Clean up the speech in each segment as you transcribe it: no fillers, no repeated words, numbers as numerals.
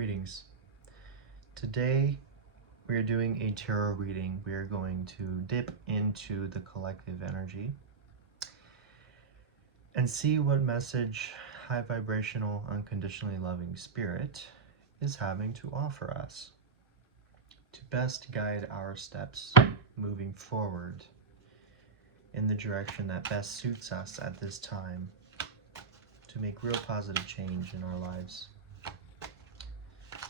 Greetings. Today we are doing a tarot reading. We are going to dip into the collective energy and see what message high vibrational, unconditionally loving spirit is having to offer us to best guide our steps moving forward in the direction that best suits us at this time to make real positive change in our lives.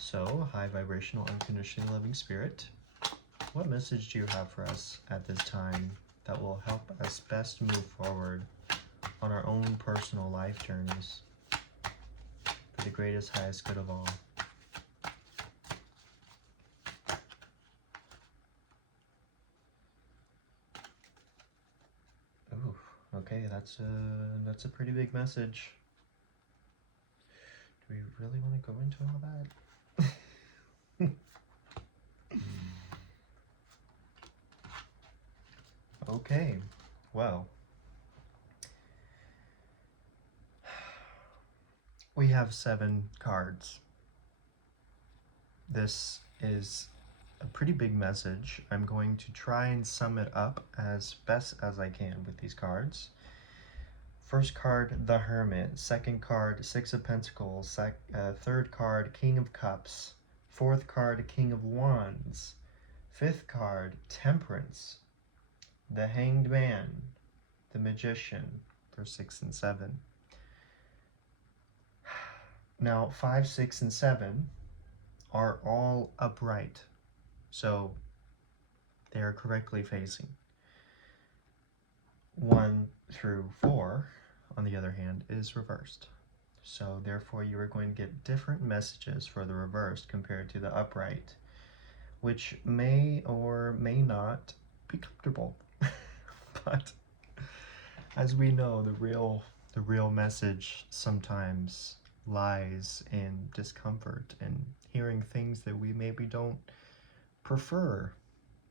So, high vibrational, unconditionally loving spirit, what message do you have for us at this time that will help us best move forward on our own personal life journeys for the greatest, highest good of all? Ooh, okay, that's a pretty big message. Do we really want to go into all that? Okay, well, we have 7 cards. This is a pretty big message. I'm going to try and sum it up as best as I can with these cards. First card, the Hermit. Second card, Six of Pentacles. Third card, King of Cups. Fourth card, King of Wands. Fifth card, Temperance. The Hanged Man. The Magician. There's 6 and 7. Now, 5, 6, and 7 are all upright, so they are correctly facing. 1 through 4, on the other hand, is reversed. So therefore you are going to get different messages for the reversed compared to the upright, which may or may not be comfortable. But as we know, the real message sometimes lies in discomfort and hearing things that we maybe don't prefer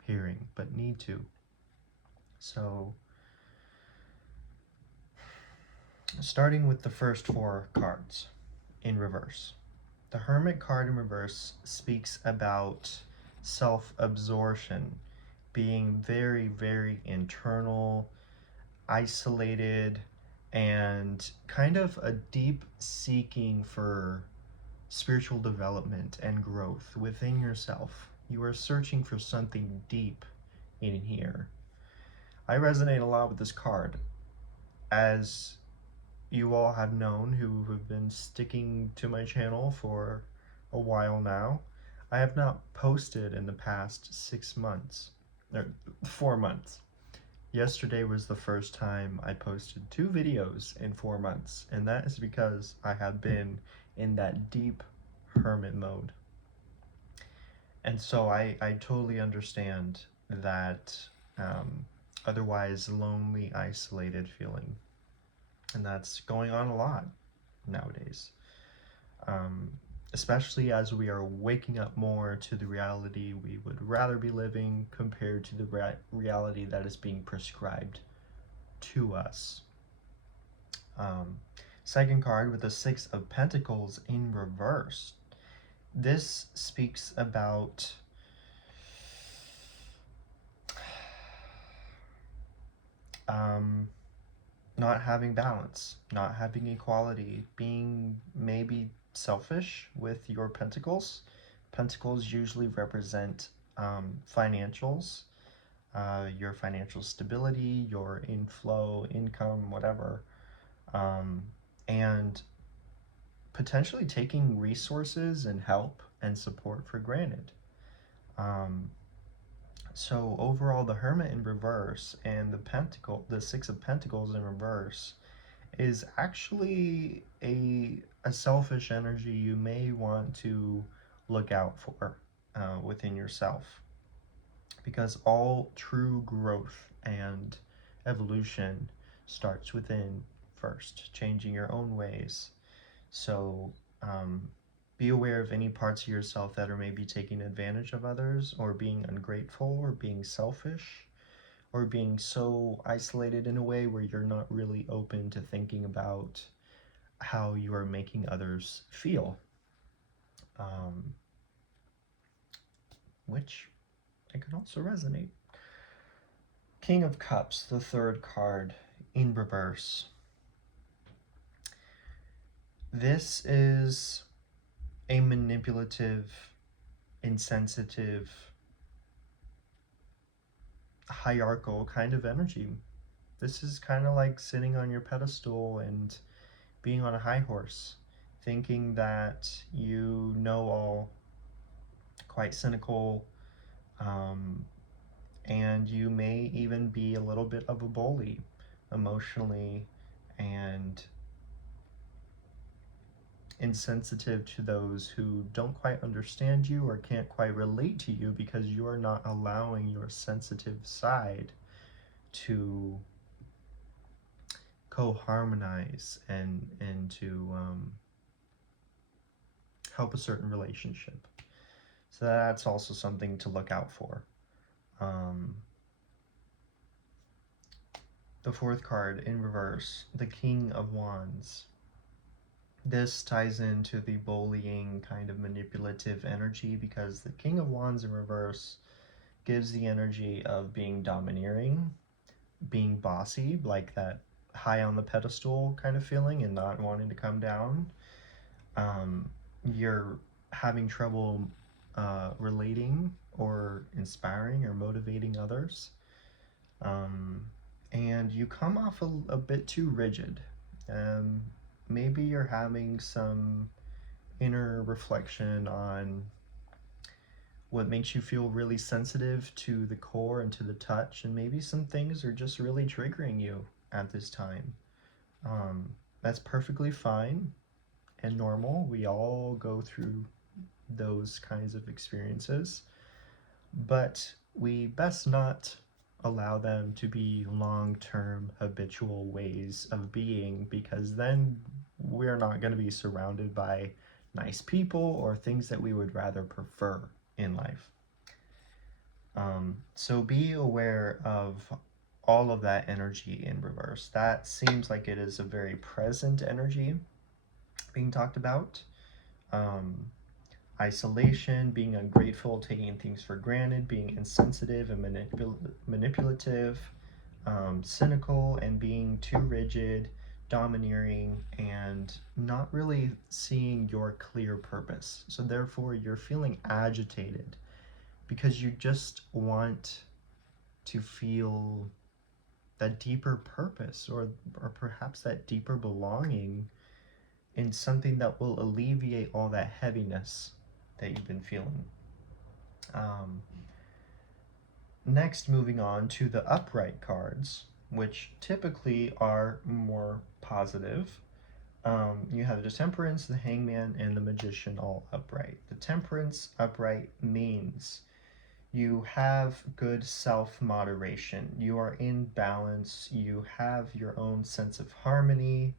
hearing but need to. So starting with the first 4 cards in reverse. The Hermit card in reverse speaks about self-absorption, being very, very internal, isolated, and kind of a deep seeking for spiritual development and growth within yourself. You are searching for something deep in here. I resonate a lot with this card, as you all have known who have been sticking to my channel for a while now. I have not posted in the past 6 months, or 4 months. Yesterday was the first time I posted 2 videos in 4 months, and that is because I have been in that deep hermit mode. And so I totally understand that otherwise lonely, isolated feeling. And that's going on a lot nowadays. Especially as we are waking up more to the reality we would rather be living compared to the reality that is being prescribed to us. Second card with the 6 of Pentacles in reverse. This speaks about not having balance, not having equality, being maybe selfish with your pentacles. Pentacles usually represent financials, your financial stability, your inflow, income, whatever, and potentially taking resources and help and support for granted. So overall, the Hermit in reverse and the 6 of Pentacles in reverse is actually a selfish energy you may want to look out for within yourself, because all true growth and evolution starts within first, changing your own ways. So be aware of any parts of yourself that are maybe taking advantage of others, or being ungrateful, or being selfish, or being so isolated in a way where you're not really open to thinking about how you are making others feel. which I can also resonate. King of Cups, the third card in reverse. This is a manipulative, insensitive, hierarchical kind of energy. This is kind of like sitting on your pedestal and being on a high horse, thinking that you know all, quite cynical, and you may even be a little bit of a bully emotionally and insensitive to those who don't quite understand you or can't quite relate to you because you are not allowing your sensitive side to co-harmonize and to help a certain relationship. So that's also something to look out for. The fourth card in reverse, the King of Wands. This ties into the bullying kind of manipulative energy because the King of Wands in reverse gives the energy of being domineering, being bossy, like that high on the pedestal kind of feeling and not wanting to come down. You're having trouble relating or inspiring or motivating others. And you come off a bit too rigid. Maybe you're having some inner reflection on what makes you feel really sensitive to the core and to the touch, and maybe some things are just really triggering you at this time. That's perfectly fine and normal. We all go through those kinds of experiences, but we best not allow them to be long-term habitual ways of being, because then we're not going to be surrounded by nice people or things that we would rather prefer in life. So be aware of all of that energy in reverse. That seems like it is a very present energy being talked about. Isolation, being ungrateful, taking things for granted, being insensitive and manipulative, cynical, and being too rigid, domineering, and not really seeing your clear purpose. So therefore, you're feeling agitated because you just want to feel that deeper purpose, or perhaps that deeper belonging in something that will alleviate all that heaviness that you've been feeling. Next, moving on to the upright cards, which typically are more positive. You have the Temperance, the Hangman, and the Magician all upright. The Temperance upright means you have good self-moderation. You are in balance. You have your own sense of harmony.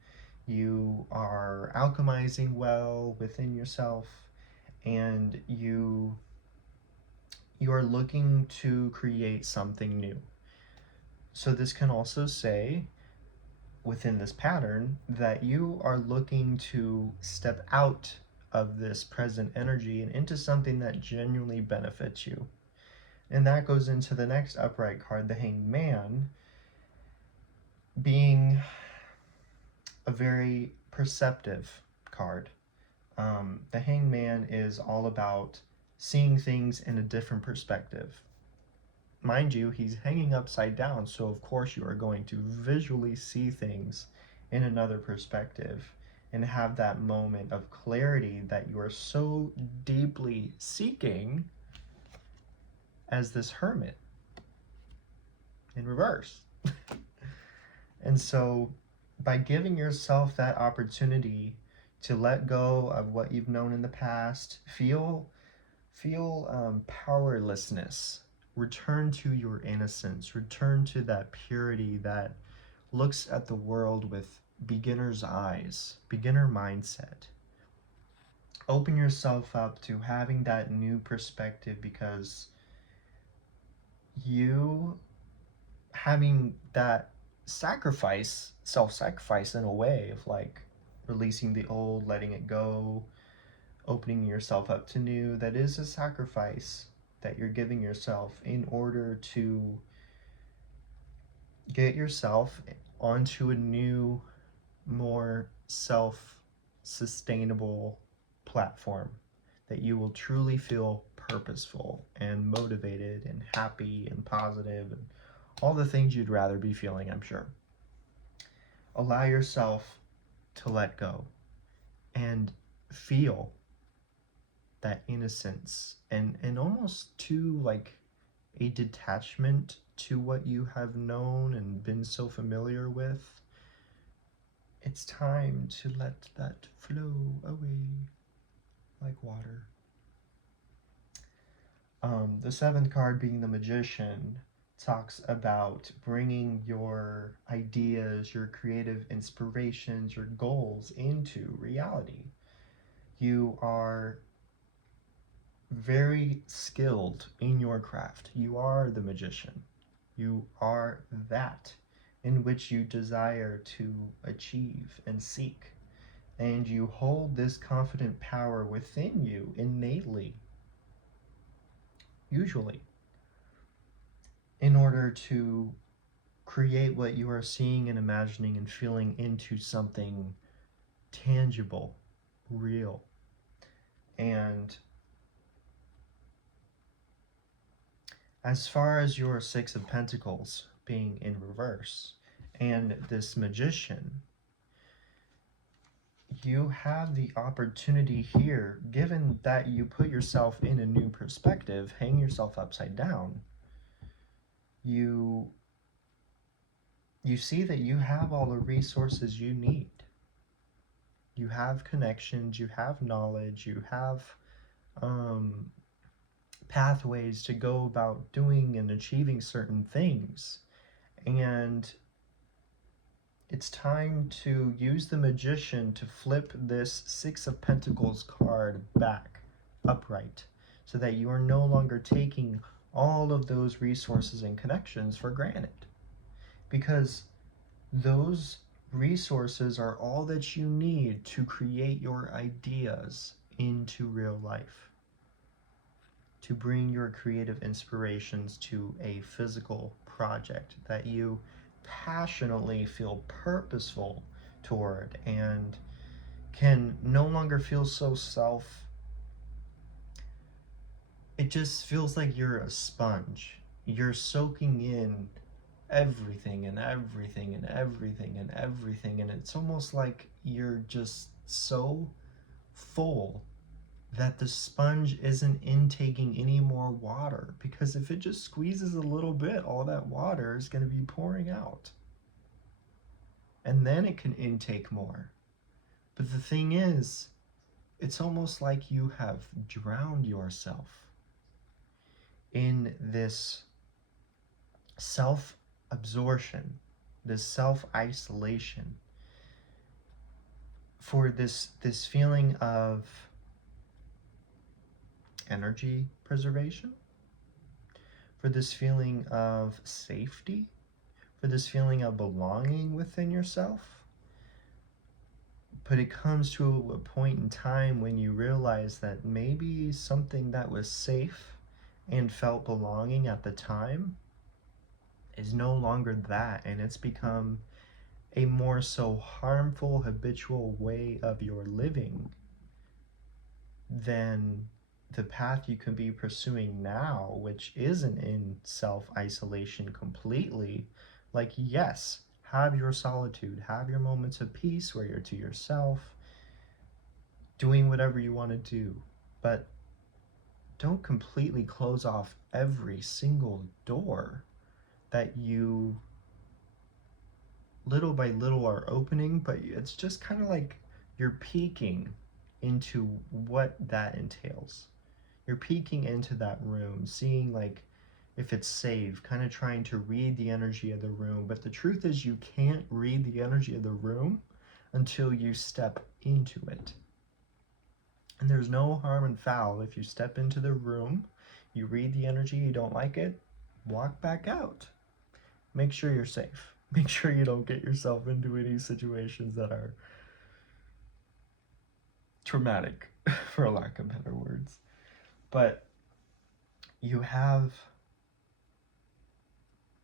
You are alchemizing well within yourself, and you are looking to create something new. So this can also say within this pattern that you are looking to step out of this present energy and into something that genuinely benefits you. And that goes into the next upright card, the Hanged Man, being a very perceptive card. The Hanged Man is all about seeing things in a different perspective. Mind you, he's hanging upside down, so of course you are going to visually see things in another perspective and have that moment of clarity that you are so deeply seeking as this hermit in reverse. And so by giving yourself that opportunity to let go of what you've known in the past, feel powerlessness, return to your innocence, return to that purity that looks at the world with beginner's eyes, beginner mindset. Open yourself up to having that new perspective, because you having that self-sacrifice in a way of like releasing the old, letting it go, opening yourself up to new. That is a sacrifice that you're giving yourself in order to get yourself onto a new, more self-sustainable platform that you will truly feel purposeful and motivated and happy and positive and all the things you'd rather be feeling, I'm sure. Allow yourself to let go and feel that innocence and almost to like a detachment to what you have known and been so familiar with. It's time to let that flow away like water. The seventh card, being the Magician, talks about bringing your ideas, your creative inspirations, your goals into reality. You are very skilled in your craft. You are the magician. You are that in which you desire to achieve and seek. And you hold this confident power within you innately, usually, in order to create what you are seeing and imagining and feeling into something tangible, real. And as far as your Six of Pentacles being in reverse and this Magician, you have the opportunity here, given that you put yourself in a new perspective, hang yourself upside down, you see that you have all the resources you need. You have connections, you have knowledge, you have pathways to go about doing and achieving certain things. And it's time to use the Magician to flip this Six of Pentacles card back upright so that you are no longer taking all of those resources and connections for granted. Because those resources are all that you need to create your ideas into real life, to bring your creative inspirations to a physical project that you passionately feel purposeful toward and can no longer feel so it just feels like you're a sponge. You're soaking in everything and everything and everything and everything, and it's almost like you're just so full that the sponge isn't intaking any more water, because if it just squeezes a little bit, all that water is going to be pouring out. And then it can intake more. But the thing is, it's almost like you have drowned yourself in this self-absorption, this self-isolation, for this feeling of energy preservation, for this feeling of safety, for this feeling of belonging within yourself. But it comes to a point in time when you realize that maybe something that was safe and felt belonging at the time is no longer that, and it's become a more so harmful, habitual way of your living than the path you can be pursuing now, which isn't in self-isolation completely. Like, yes, have your solitude, have your moments of peace where you're to yourself, doing whatever you want to do, but don't completely close off every single door that you little by little are opening, but it's just kind of like you're peeking into what that entails. You're peeking into that room, seeing like if it's safe, kind of trying to read the energy of the room. But the truth is, you can't read the energy of the room until you step into it. And there's no harm and foul if you step into the room, you read the energy, you don't like it, walk back out. Make sure you're safe. Make sure you don't get yourself into any situations that are traumatic for lack of better words. But you have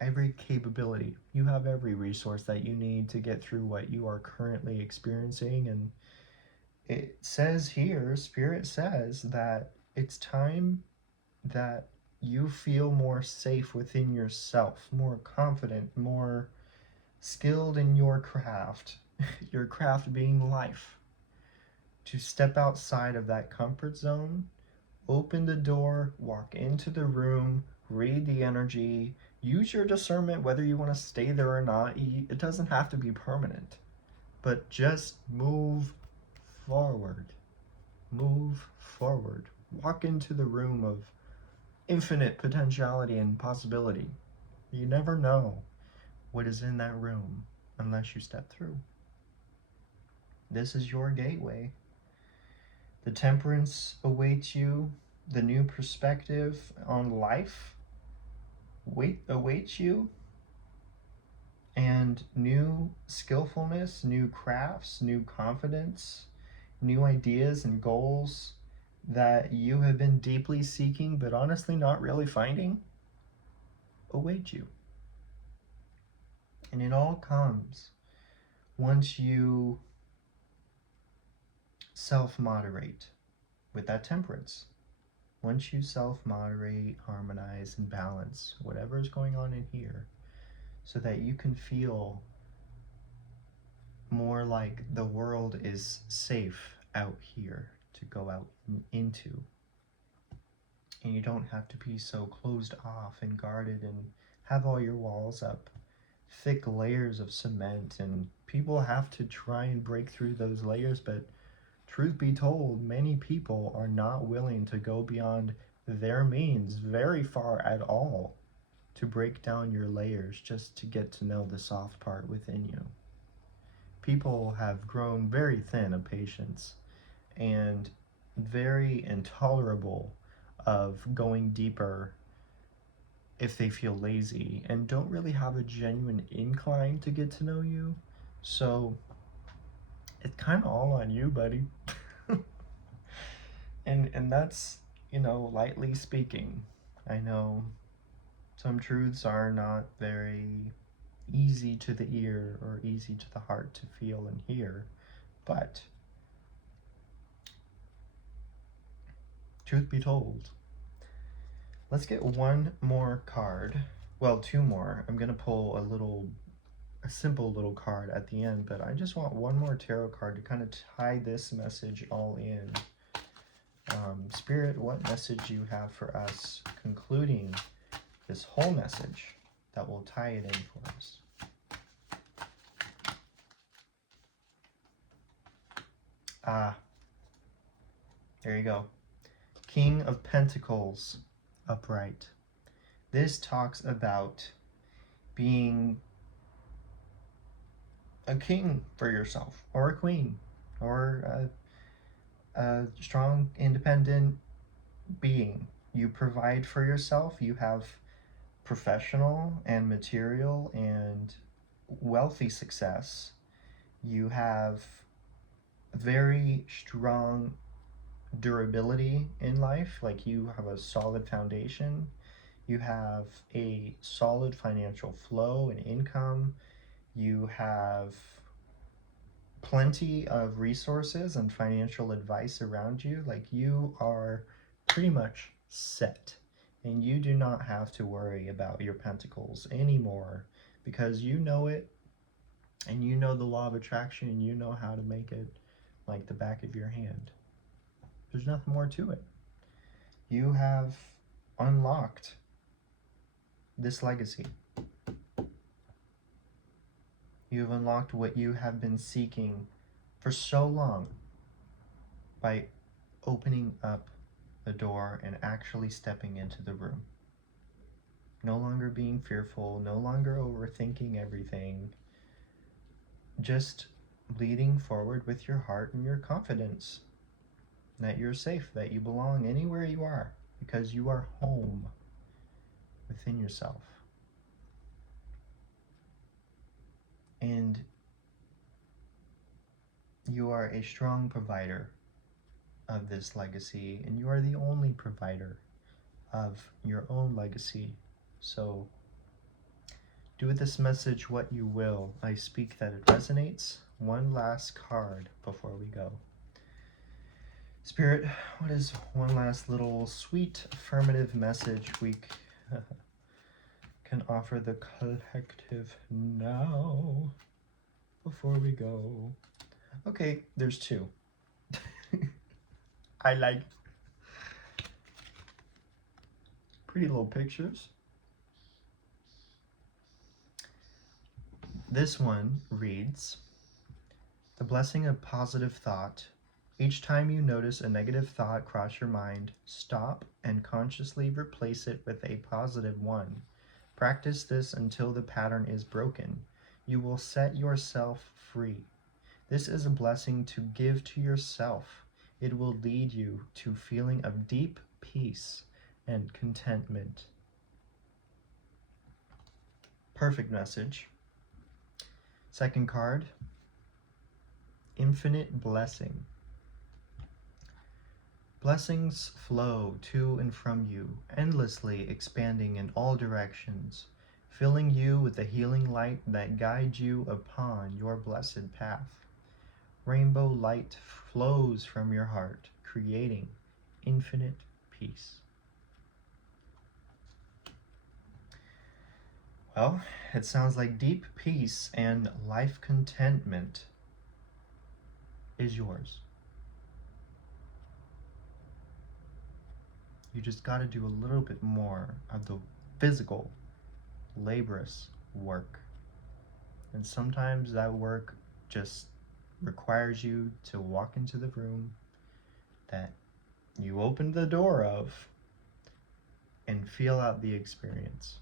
every capability, you have every resource that you need to get through what you are currently experiencing. And it says here, Spirit says that it's time that you feel more safe within yourself, more confident, more skilled in your craft, your craft being life, to step outside of that comfort zone, open the door, walk into the room, read the energy, use your discernment whether you want to stay there or not. It doesn't have to be permanent, but just move forward. Move forward. Walk into the room of infinite potentiality and possibility. You never know what is in that room unless you step through. This is your gateway. The temperance awaits you. The new perspective on life awaits you. And new skillfulness, new crafts, new confidence, new ideas and goals that you have been deeply seeking but honestly not really finding await you. And it all comes once you self-moderate with that temperance. Once you self-moderate, harmonize, and balance whatever is going on in here, so that you can feel more like the world is safe out here to go out into. And you don't have to be so closed off and guarded and have all your walls up, thick layers of cement, and people have to try and break through those layers, but truth be told, many people are not willing to go beyond their means very far at all to break down your layers just to get to know the soft part within you. People have grown very thin of patience and very intolerable of going deeper if they feel lazy and don't really have a genuine incline to get to know you. So it's kind of all on you, buddy. and that's, lightly speaking. I know some truths are not very easy to the ear or easy to the heart to feel and hear, but truth be told, let's get one more card. Well, two more. I'm gonna pull a simple little card at the end, but I just want one more tarot card to kind of tie this message all in. Spirit, what message you have for us concluding this whole message that will tie it in for us? There you go. King of Pentacles, upright. This talks about being a king for yourself, or a queen, or a strong, independent being. You provide for yourself. You have professional and material and wealthy success. You have very strong durability in life. Like, you have a solid foundation. You have a solid financial flow and income. You have plenty of resources and financial advice around you. Like, you are pretty much set, and you do not have to worry about your pentacles anymore, because you know it, and you know the law of attraction, and you know how to make it like the back of your hand. There's nothing more to it. You have unlocked this legacy. You have unlocked what you have been seeking for so long by opening up the door and actually stepping into the room. No longer being fearful, no longer overthinking everything, just leading forward with your heart and your confidence that you're safe, that you belong anywhere you are, because you are home within yourself. And you are a strong provider of this legacy, and you are the only provider of your own legacy. So do with this message what you will. I speak that it resonates. One last card before we go. Spirit, what is one last little sweet affirmative message we can offer the collective now before we go? Okay, there's two. I like pretty little pictures. This one reads, the blessing of positive thought. Each time you notice a negative thought cross your mind, stop and consciously replace it with a positive one. Practice this until the pattern is broken. You will set yourself free. This is a blessing to give to yourself. It will lead you to a feeling of deep peace and contentment. Perfect message. Second card, infinite blessing. Blessings flow to and from you, endlessly expanding in all directions, filling you with the healing light that guides you upon your blessed path. Rainbow light flows from your heart, creating infinite peace. Well, it sounds like deep peace and life contentment is yours. You just got to do a little bit more of the physical, laborious work. And sometimes that work just requires you to walk into the room that you opened the door of and feel out the experience.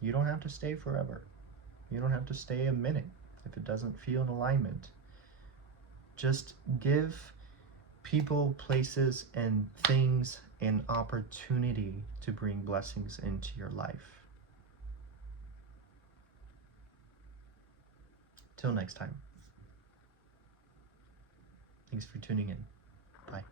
You don't have to stay forever. You don't have to stay a minute if it doesn't feel in alignment. Just give people, places, and things an opportunity to bring blessings into your life. Till next time. Thanks for tuning in. Bye.